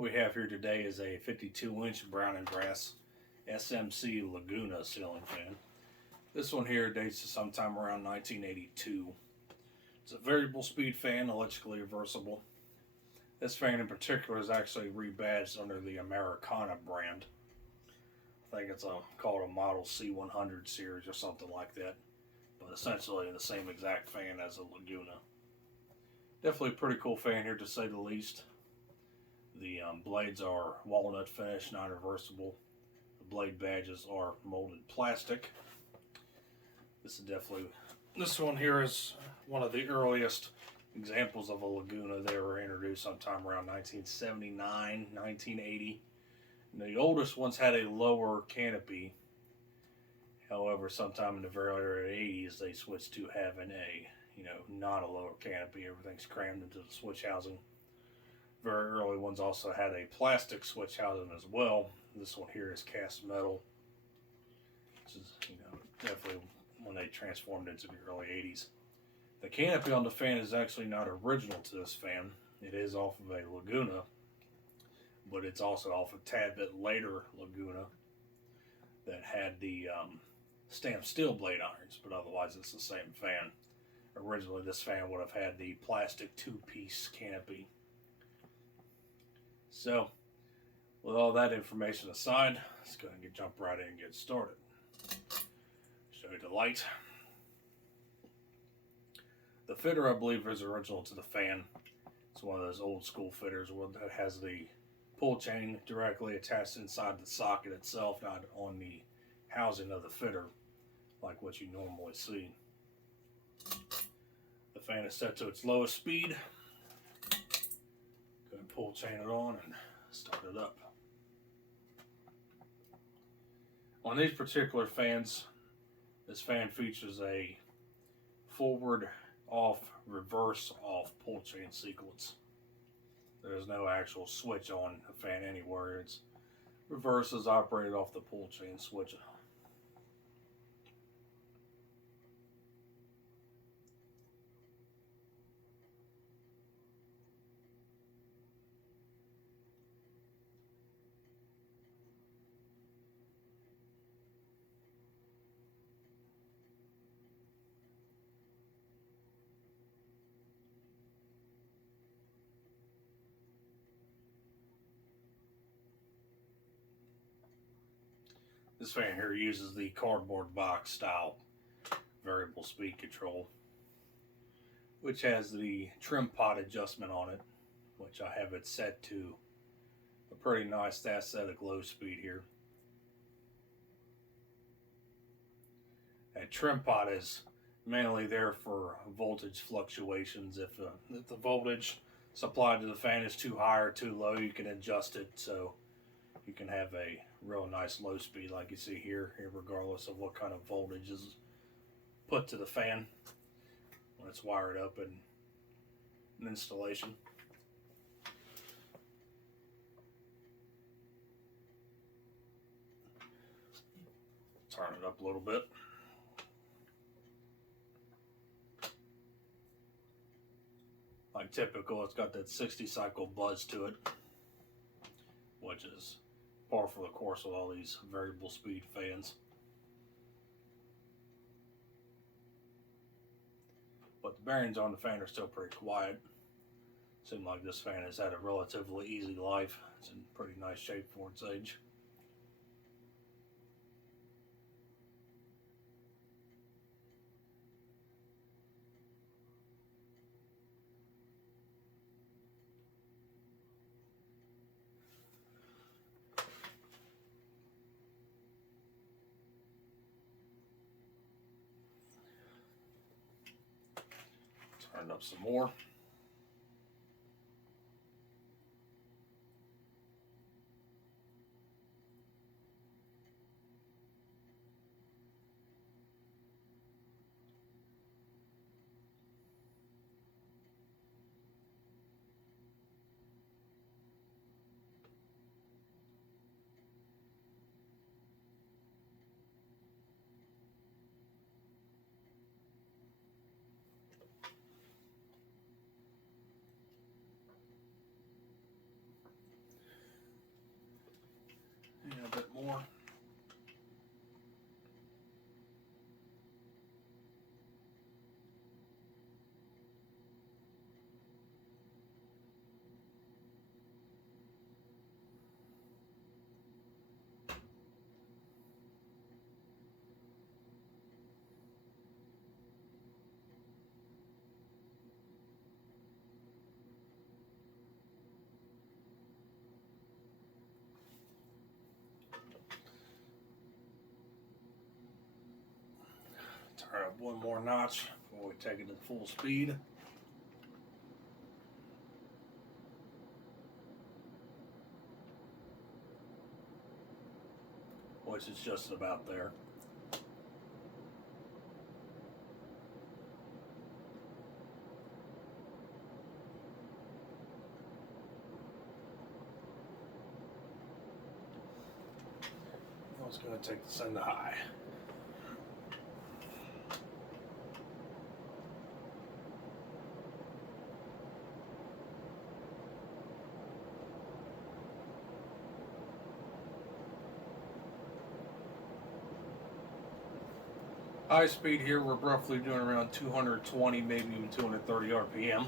What we have here today is a 52-inch brown and brass SMC Laguna ceiling fan. This one here dates to sometime around 1982. It's a variable speed fan, electrically reversible. This fan in particular is actually rebadged under the Americana brand. I think it's called a Model C100 series or something like that, but essentially the same exact fan as a Laguna. Definitely a pretty cool fan here, to say the least. The blades are walnut finish, non-reversible. The blade badges are molded plastic. This one here is one of the earliest examples of a Laguna. They were introduced sometime around 1979, 1980. And the oldest ones had a lower canopy. However, sometime in the very early 80s, they switched to having not a lower canopy. Everything's crammed into the switch housing. Very early ones also had a plastic switch housing as well. This one here is cast metal. This is, definitely when they transformed into the early 80s. The canopy on the fan is actually not original to this fan. It is off of a Laguna, but it's also off a tad bit later Laguna that had the stamped steel blade irons, but otherwise it's the same fan. Originally, this fan would have had the plastic two-piece canopy. So, with all that information aside, let's go ahead and jump right in and get started. Show you the light. The fitter, I believe, is original to the fan. It's one of those old school fitters that has the pull chain directly attached inside the socket itself, not on the housing of the fitter, like what you normally see. The fan is set to its lowest speed. Go ahead and pull chain it on and start it up. On these particular fans, this fan features a forward off, reverse off pull chain sequence. There's no actual switch on the fan anywhere. It's reverse is operated off the pull chain switch. This fan here uses the cardboard box style variable speed control, which has the trim pot adjustment on it, which I have it set to a pretty nice aesthetic low speed here. That trim pot is mainly there for voltage fluctuations. If the voltage supplied to the fan is too high or too low, you can adjust it so you can have a real nice low speed like you see here regardless of what kind of voltage is put to the fan when it's wired up in an installation. Turn it up a little bit. Like typical, it's got that 60 cycle buzz to it, which is par for the course with all these variable speed fans. But the bearings on the fan are still pretty quiet. Seems like this fan has had a relatively easy life. It's in pretty nice shape for its age. Turn up some more. one more notch before we take it to full speed. Which is just about there. I was going to take this into high. High speed here, we're roughly doing around 220, maybe even 230 RPM.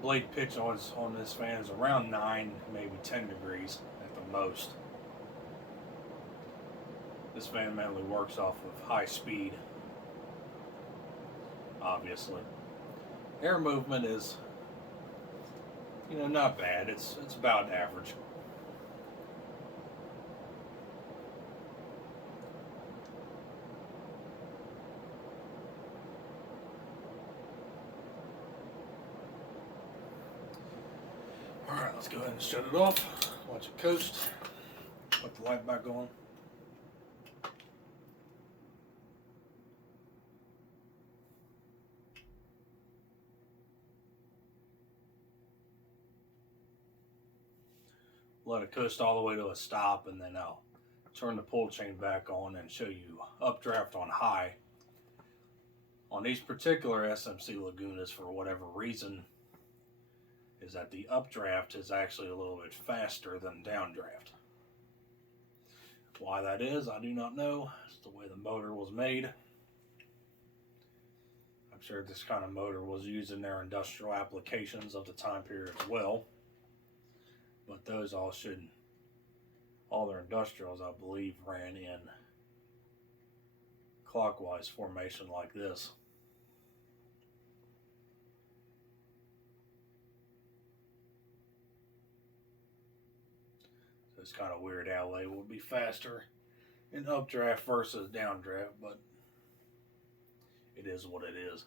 Blade pitch on this fan is around 9, maybe 10 degrees at the most. This fan mainly works off of high speed, obviously. Air movement is, not bad. It's about average. Alright, let's go ahead and shut it off. Watch it coast. Put the light back on. Let it coast all the way to a stop, and then I'll turn the pull chain back on and show you updraft on high. On these particular SMC Lagunas, for whatever reason, is that the updraft is actually a little bit faster than downdraft. Why that is, I do not know. It's the way the motor was made. I'm sure this kind of motor was used in their industrial applications of the time period as well. But those all their industrials, I believe, ran in clockwise formation like this. So it's kind of weird how they would be faster in updraft versus downdraft, but it is what it is.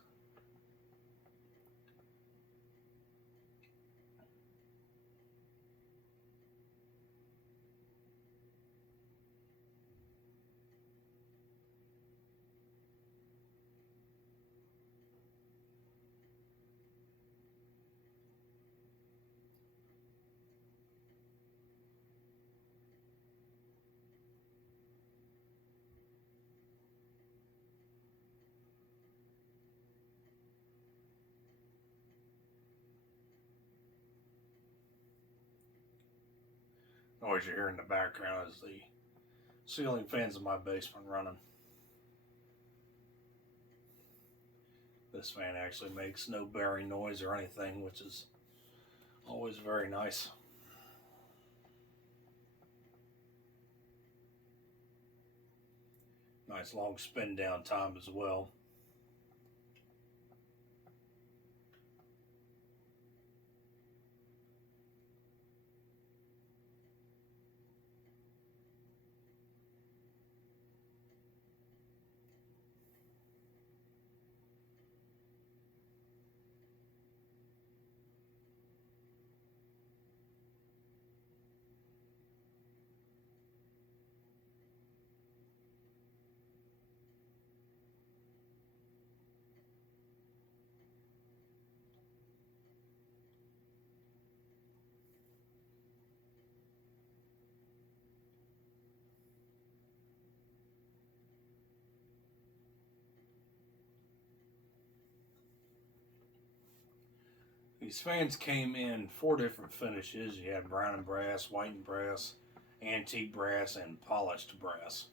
Noise you hear in the background is the ceiling fans in my basement running. This fan actually makes no bearing noise or anything, which is always very nice. Nice long spin down time as well. These fans came in 4 different finishes. You had brown and brass, white and brass, antique brass, and polished brass.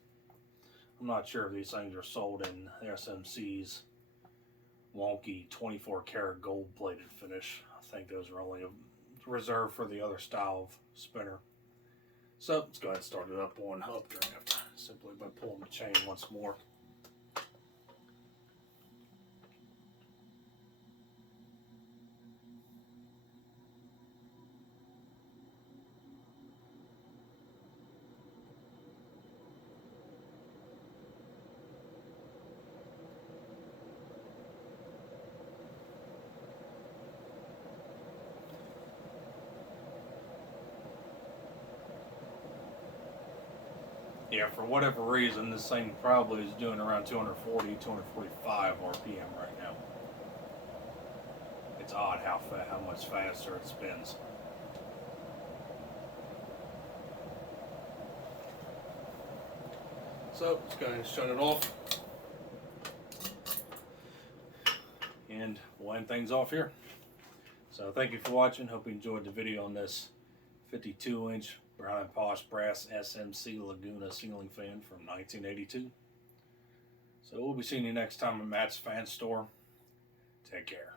I'm not sure if these things are sold in SMC's wonky 24 karat gold plated finish. I think those are only reserved for the other style of spinner. So let's go ahead and start it up on updraft simply by pulling the chain once more. Yeah, for whatever reason, this thing probably is doing around 240, 245 RPM right now. It's odd how much faster it spins. So let's go ahead and shut it off, and we'll end things off here. So thank you for watching. Hope you enjoyed the video on this 52-inch Brown and Posh Brass SMC Laguna ceiling fan from 1982. So we'll be seeing you next time at Matt's Fan Store. Take care.